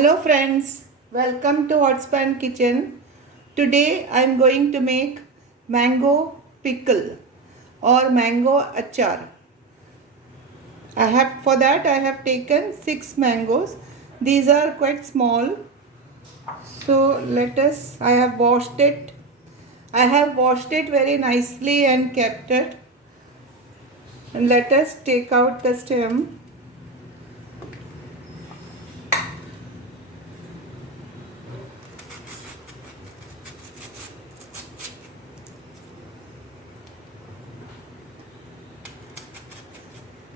Hello friends, welcome to Hotspan Kitchen. Today I am going to make mango pickle or mango achar. For that I have taken 6 mangoes. These are quite small. So I have washed it. I have washed it very nicely and kept it. And let us take out the stem.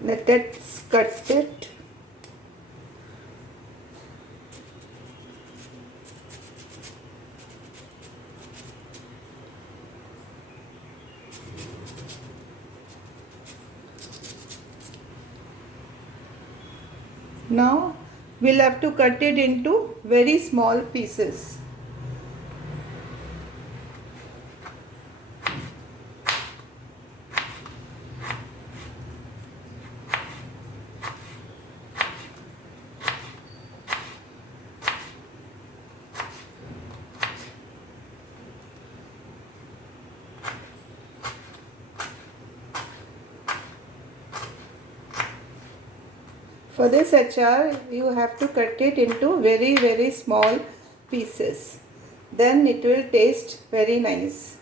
Let us cut it. Now we'll have to cut it into very small pieces. For this achar, you have to cut it into very small pieces. Then it will taste very nice.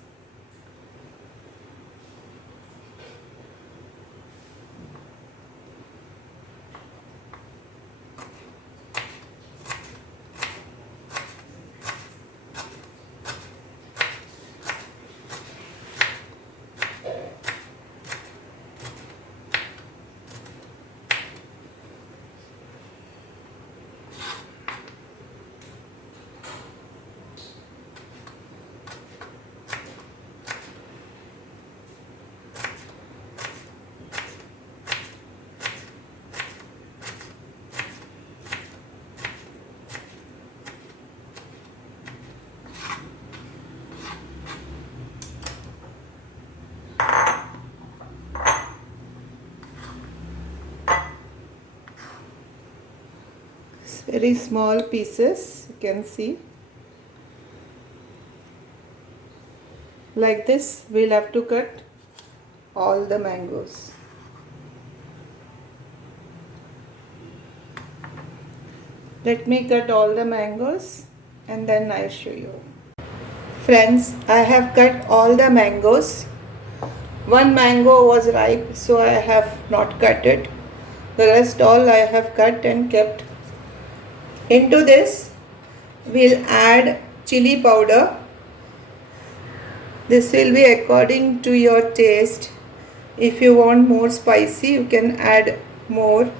Very small pieces, you can see. Like this, we'll have to cut all the mangoes. Let me cut all the mangoes and then I'll show you. Friends, I have cut all the mangoes. One mango was ripe, so I have not cut it. The rest all I have cut and kept. Into this, we'll add chilli powder. This will be according to your taste. If you want more spicy, you can add more.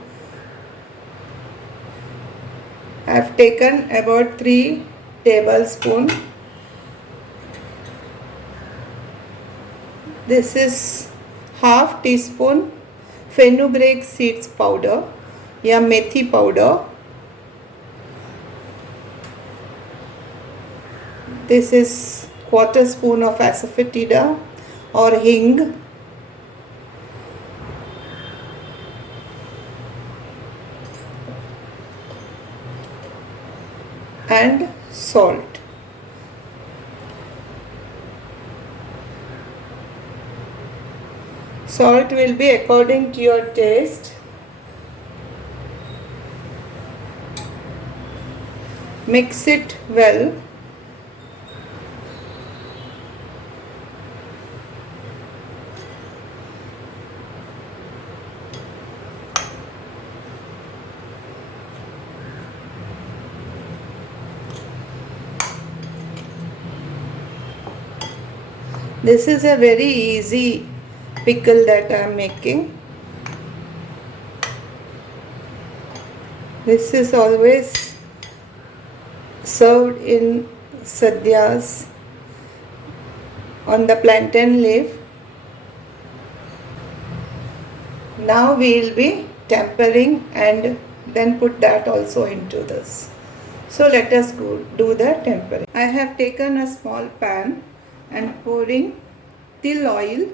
I have taken about 3 tablespoons. This is half teaspoon fenugreek seeds powder या methi powder. This is quarter spoon of Aesofotida or hing. And salt. Salt will be according to your taste. Mix it well. This is a very easy pickle that I am making. This is always served in sadyas on the plantain leaf. Now we will be tempering and then put that also into this. So let us go do the tempering. I have taken a small pan and pouring till oil.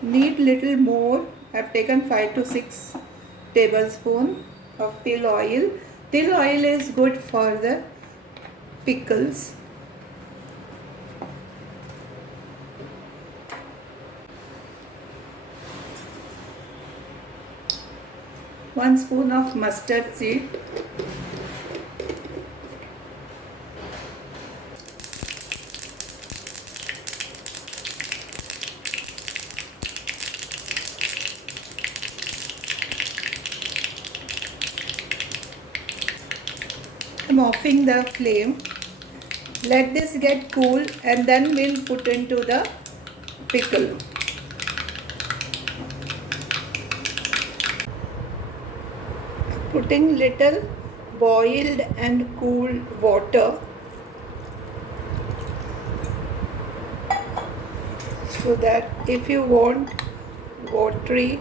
Need little more. I have taken 5 to 6 tablespoon of till oil. Till oil is good for the pickles. One spoon of mustard seed. I'm offing the flame. Let this get cool and then we'll put into the pickle. Putting little boiled and cool water so that if you want watery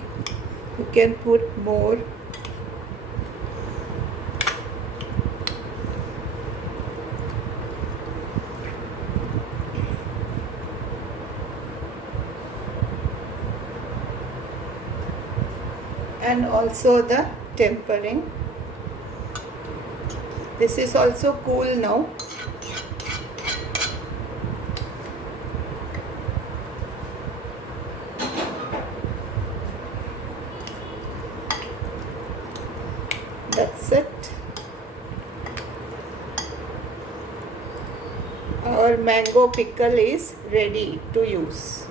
you can put more. And also the tempering. This is also cool now. That's it. Our mango pickle is ready to use.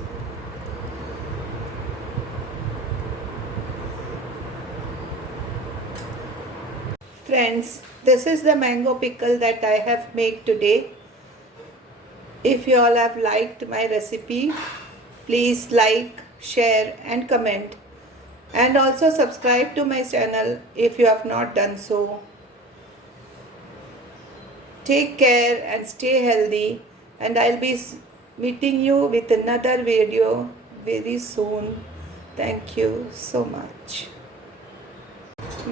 Friends, this is the mango pickle that I have made today. If you all have liked my recipe, please like, share and comment, and also subscribe to my channel if you have not done so. Take care and stay healthy, and I'll be meeting you with another video very soon. Thank you so much.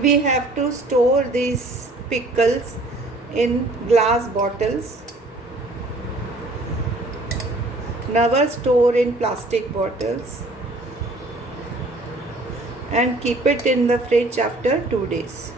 We have to store these pickles in glass bottles. Never store in plastic bottles, and keep it in the fridge after 2 days.